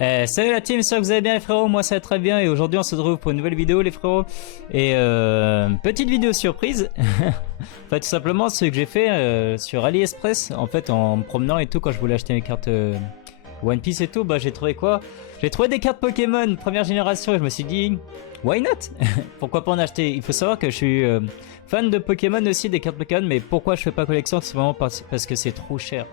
Salut la team, j'espère que vous allez bien les frérots, moi ça va très bien et aujourd'hui on se retrouve pour une nouvelle vidéo les frérots. Et petite vidéo surprise. En fait tout simplement ce que j'ai fait sur AliExpress, en fait en me promenant et tout quand je voulais acheter mes cartes One Piece et tout, bah j'ai trouvé quoi? J'ai trouvé des cartes Pokémon première génération et je me suis dit why not? Pourquoi pas en acheter? Il faut savoir que je suis fan de Pokémon aussi, des cartes Pokémon, mais pourquoi je fais pas collection? C'est vraiment parce que c'est trop cher.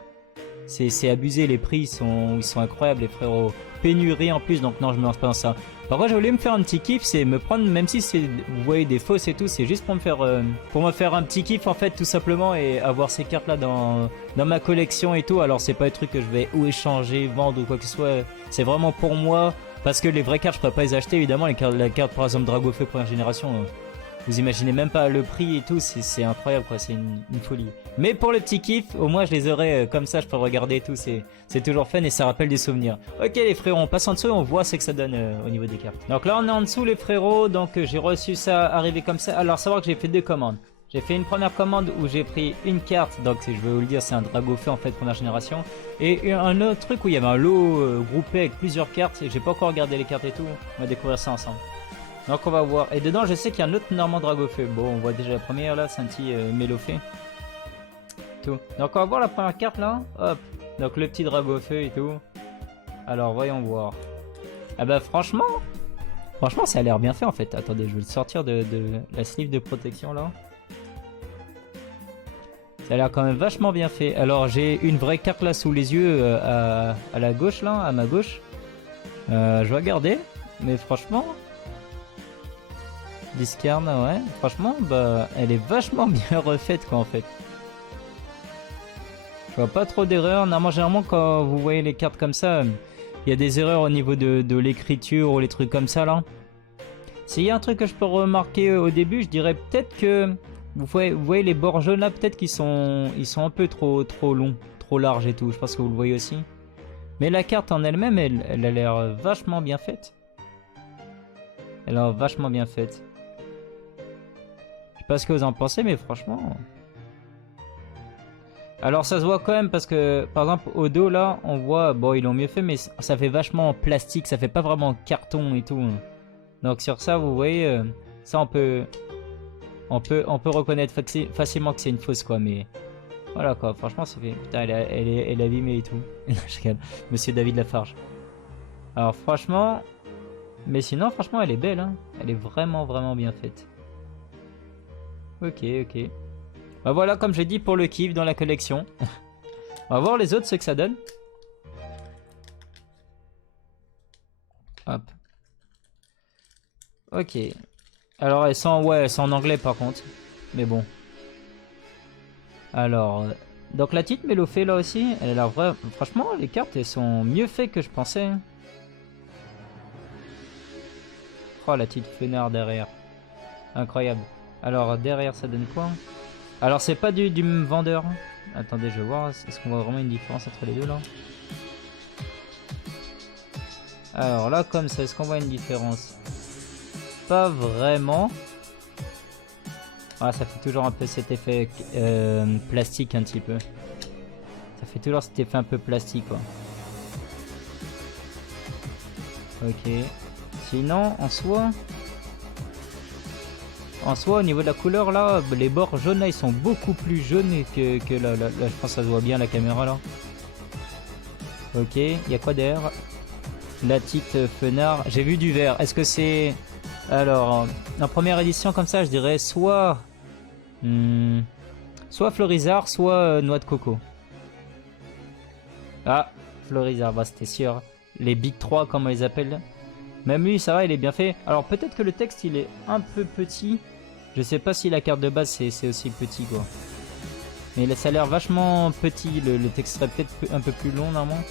C'est abusé, les prix ils sont incroyables les frérots. Pénurie en plus, donc non je me lance pas dans ça. Par contre je voulais me faire un petit kiff, c'est me prendre, même si c'est, vous voyez des fausses et tout, c'est juste pour me faire un petit kiff en fait tout simplement et avoir ces cartes là dans ma collection et tout. Alors c'est pas un truc que je vais ou échanger, vendre ou quoi que ce soit, c'est vraiment pour moi. Parce que les vraies cartes je pourrais pas les acheter évidemment, la carte par exemple Dragofeu première génération. Vous imaginez même pas le prix et tout, c'est incroyable quoi, c'est une folie. Mais pour le petit kiff, au moins je les aurai comme ça, je peux regarder et tout, c'est toujours fun et ça rappelle des souvenirs. Ok les frérots, on passe en dessous et on voit ce que ça donne au niveau des cartes. Donc là on est en dessous les frérots, donc j'ai reçu ça arrivé comme ça. Alors savoir que j'ai fait deux commandes. J'ai fait une première commande où j'ai pris une carte, donc je vais vous le dire c'est un Dragofeu en fait première génération. Et un autre truc où il y avait un lot groupé avec plusieurs cartes, et j'ai pas encore regardé les cartes et tout, on va découvrir ça ensemble. Donc on va voir. Et dedans je sais qu'il y a un autre Normand Dragofeu. Bon on voit déjà la première là, Senti Mélofée. Tout. Donc on va voir la première carte là. Hop. Donc le petit Dragofeu et tout. Alors voyons voir. Ah bah franchement ça a l'air bien fait en fait. Attendez, je vais le sortir de la sleeve de protection là. Ça a l'air quand même vachement bien fait. Alors j'ai une vraie carte là sous les yeux à la gauche là, à ma gauche. Je vais regarder. Mais franchement... Discard, ouais. Franchement, bah, elle est vachement bien refaite, quoi, en fait. Je vois pas trop d'erreurs. Normalement, généralement, quand vous voyez les cartes comme ça, il y a des erreurs au niveau de l'écriture ou les trucs comme ça, là. S'il y a un truc que je peux remarquer au début, je dirais peut-être que... Vous voyez les bords jaunes, là, peut-être qu'ils sont un peu trop longs, trop larges et tout. Je pense que vous le voyez aussi. Mais la carte en elle-même, elle a l'air vachement bien faite. Elle a l'air vachement bien faite. Je sais pas ce que vous en pensez, mais franchement... Alors ça se voit quand même parce que, par exemple, au dos, là, on voit... Bon, ils l'ont mieux fait, mais ça fait vachement plastique, ça fait pas vraiment carton et tout. Donc sur ça, vous voyez, ça on peut reconnaître facilement que c'est une fausse, quoi, mais... Voilà, quoi, franchement, ça fait... Putain, elle est abîmée et tout. Je regarde, Monsieur David Lafarge. Alors franchement... Mais sinon, franchement, elle est belle, hein. Elle est vraiment, vraiment bien faite. Ok, ok. Bah voilà, comme j'ai dit, pour le kiff dans la collection. On va voir les autres, ce que ça donne. Hop. Ok. Alors, elles sont, ouais, elles sont en anglais par contre. Mais bon. Alors, donc la petite Mélofée là aussi, elle a l'air vraie. Franchement, les cartes, elles sont mieux faites que je pensais. Oh, la petite Fenard derrière. Incroyable. Alors, derrière, ça donne quoi? Alors, c'est pas du même vendeur. Attendez, je vais voir. Est-ce qu'on voit vraiment une différence entre les deux, là? Alors, là, comme ça, est-ce qu'on voit une différence? Pas vraiment. Ah, ça fait toujours un peu cet effet plastique, un petit peu. Ça fait toujours cet effet un peu plastique, quoi. Ok. Sinon, en soi, au niveau de la couleur, là, les bords jaunes, là, ils sont beaucoup plus jaunes que là, je pense que ça se voit bien la caméra, là. Ok, il y a quoi derrière? La petite Fenard. J'ai vu du vert. Est-ce que c'est... Alors, en première édition, comme ça, je dirais soit... soit Florizard, soit Noix de Coco. Ah, Florizard, bah c'était sûr. Les Big 3, comme on les appelle. Même lui, ça va, il est bien fait. Alors peut-être que le texte, il est un peu petit. Je sais pas si la carte de base, c'est aussi petit, quoi. Mais là, ça a l'air vachement petit. Le texte serait peut-être un peu plus long, normalement.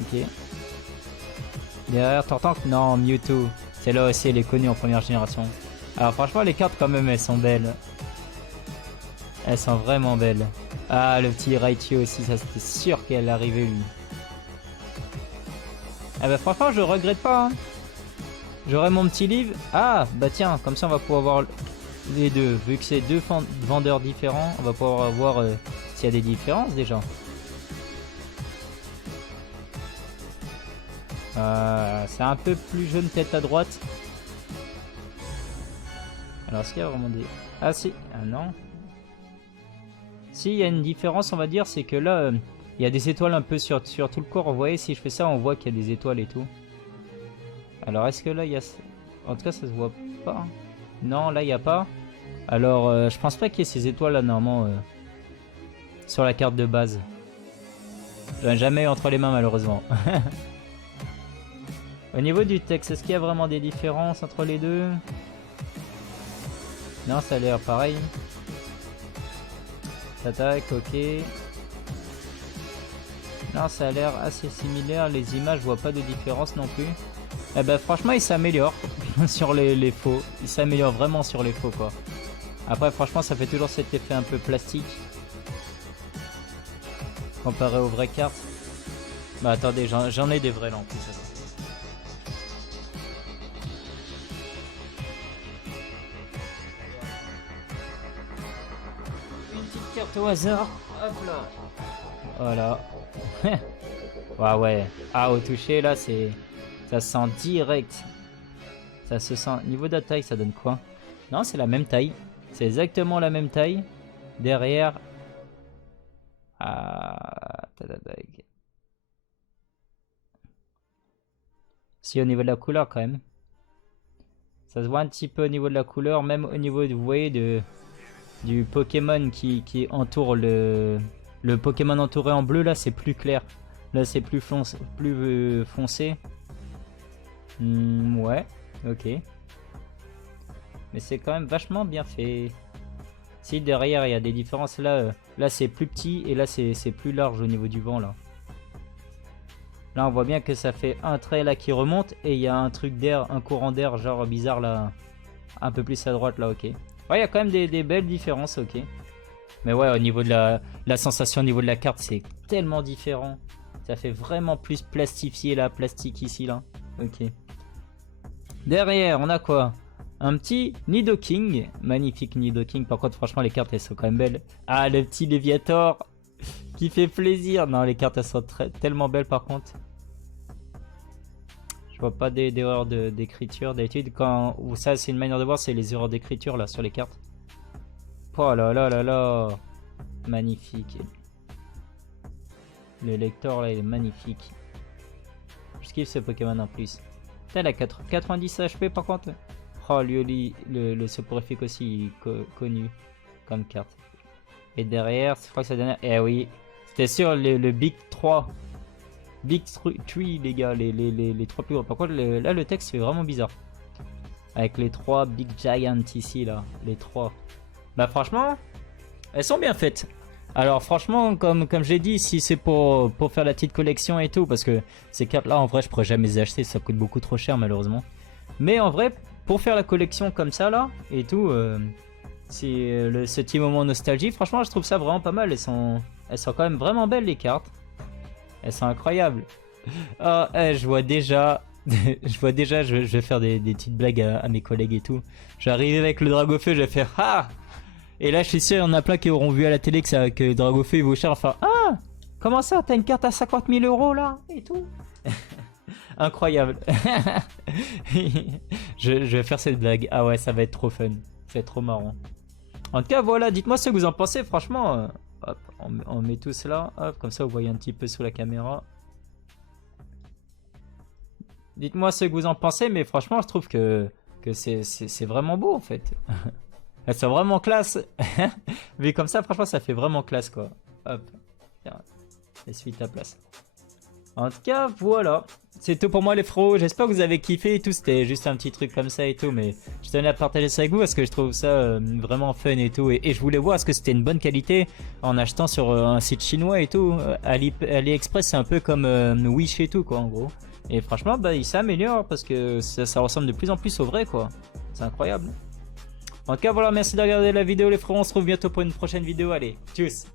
Ok. Derrière, Tortank, non, Mewtwo. Celle-là aussi, elle est connue en première génération. Alors franchement, les cartes, quand même, elles sont belles. Elles sont vraiment belles. Ah, le petit Raichu aussi, ça, c'était sûr qu'elle arrivait, lui. Ah bah franchement, je regrette pas, hein. J'aurai mon petit livre. Ah, bah tiens, comme ça on va pouvoir voir les deux. Vu que c'est deux vendeurs différents, on va pouvoir voir s'il y a des différences déjà. C'est un peu plus jaune peut-être à droite. Alors, est-ce qu'il y a vraiment des... Ah si, ah non. Si, il y a une différence, on va dire, c'est que là, il y a des étoiles un peu sur tout le corps. Vous voyez, si je fais ça, on voit qu'il y a des étoiles et tout. Alors, est-ce que là, il y a... En tout cas, ça se voit pas. Non, là, il n'y a pas. Alors, je pense pas qu'il y ait ces étoiles là, normalement, sur la carte de base. J'en ai jamais eu entre les mains, malheureusement. Au niveau du texte, est-ce qu'il y a vraiment des différences entre les deux? Non, ça a l'air pareil. Attaque, ok. Non, ça a l'air assez similaire. Les images, je vois pas de différence non plus. Eh ben, franchement, il s'améliore sur les faux. Il s'améliore vraiment sur les faux, quoi. Après, franchement, ça fait toujours cet effet un peu plastique. Comparé aux vraies cartes. Bah, attendez, j'en ai des vrais là en plus. Une petite carte au hasard. Hop là. Voilà. Ah ouais. Ah, au toucher, là, c'est... Ça sent direct. Ça se sent... Niveau de la taille, ça donne quoi? Non, c'est la même taille. C'est exactement la même taille. Derrière... Ah... Si, au niveau de la couleur, quand même. Ça se voit un petit peu au niveau de la couleur. Même au niveau, vous voyez, du Pokémon qui entoure le Pokémon entouré en bleu, là, c'est plus clair. Là, c'est plus foncé. Ouais, ok. Mais c'est quand même vachement bien fait. Si derrière, il y a des différences, là, là c'est plus petit et là, c'est plus large au niveau du vent, là. Là, on voit bien que ça fait un trait, là, qui remonte et il y a un truc d'air, un courant d'air, genre bizarre, là. Un peu plus à droite, là, ok. Ouais, il y a quand même des belles différences, ok. Mais ouais, au niveau de la sensation, au niveau de la carte, c'est tellement différent. Ça fait vraiment plus plastifié, là, plastique ici, là. Ok. Derrière, on a quoi? Un petit Nidoking. Magnifique Nidoking. Par contre, franchement, les cartes, elles sont quand même belles. Ah, le petit Léviator qui fait plaisir. Non, les cartes, elles sont tellement belles, par contre. Je vois pas d'erreurs d'écriture. D'habitude, quand... Ça, c'est une manière de voir, c'est les erreurs d'écriture, là, sur les cartes. Oh là là là là. Magnifique. Le lecteur, là, il est magnifique. Je kiffe ce Pokémon en plus. Putain, il a 90 HP par contre. Oh, lui, le soporifique aussi connu comme carte. Et derrière, je crois que ça donne... Eh oui, c'était sûr le Big 3. Big 3, les gars, les 3 plus gros. Par contre, là, le texte fait vraiment bizarre. Avec les 3 Big Giant ici, là. Les 3. Bah, franchement, elles sont bien faites. Alors franchement, comme j'ai dit, si c'est pour faire la petite collection et tout, parce que ces cartes là en vrai je pourrais jamais les acheter, ça coûte beaucoup trop cher malheureusement. Mais en vrai, pour faire la collection comme ça là, et tout, c'est ce petit moment nostalgie, franchement je trouve ça vraiment pas mal, elles sont quand même vraiment belles les cartes. Elles sont incroyables. Oh, je vois déjà, je vais faire des petites blagues à mes collègues et tout. Je vais arriver avec le Dragofeu, je vais faire « Ah !» Et là, je suis sûr, il y en a plein qui auront vu à la télé que Dragofeu il vaut cher. Enfin, ah, comment ça, t'as une carte à 50 000 € là et tout. Incroyable. je vais faire cette blague. Ah ouais, ça va être trop fun. Ça va être trop marrant. En tout cas, voilà, dites-moi ce que vous en pensez. Franchement, hop, on met tout cela. Hop, comme ça, vous voyez un petit peu sous la caméra. Dites-moi ce que vous en pensez, mais franchement, je trouve que c'est vraiment beau en fait. Elles sont vraiment classe. Vu comme ça, franchement, ça fait vraiment classe, quoi. Hop. Tiens, essuie ta place. En tout cas, voilà. C'est tout pour moi, les frérots. J'espère que vous avez kiffé et tout. C'était juste un petit truc comme ça et tout. Mais je tenais à partager ça avec vous parce que je trouve ça vraiment fun et tout. Et je voulais voir est-ce que c'était une bonne qualité en achetant sur un site chinois et tout. AliExpress, c'est un peu comme Wish et tout, quoi, en gros. Et franchement, bah, il s'améliore parce que ça ressemble de plus en plus au vrai, quoi. C'est incroyable. En tout cas, voilà, merci de regarder la vidéo les frérots, on se retrouve bientôt pour une prochaine vidéo, allez, tchuss.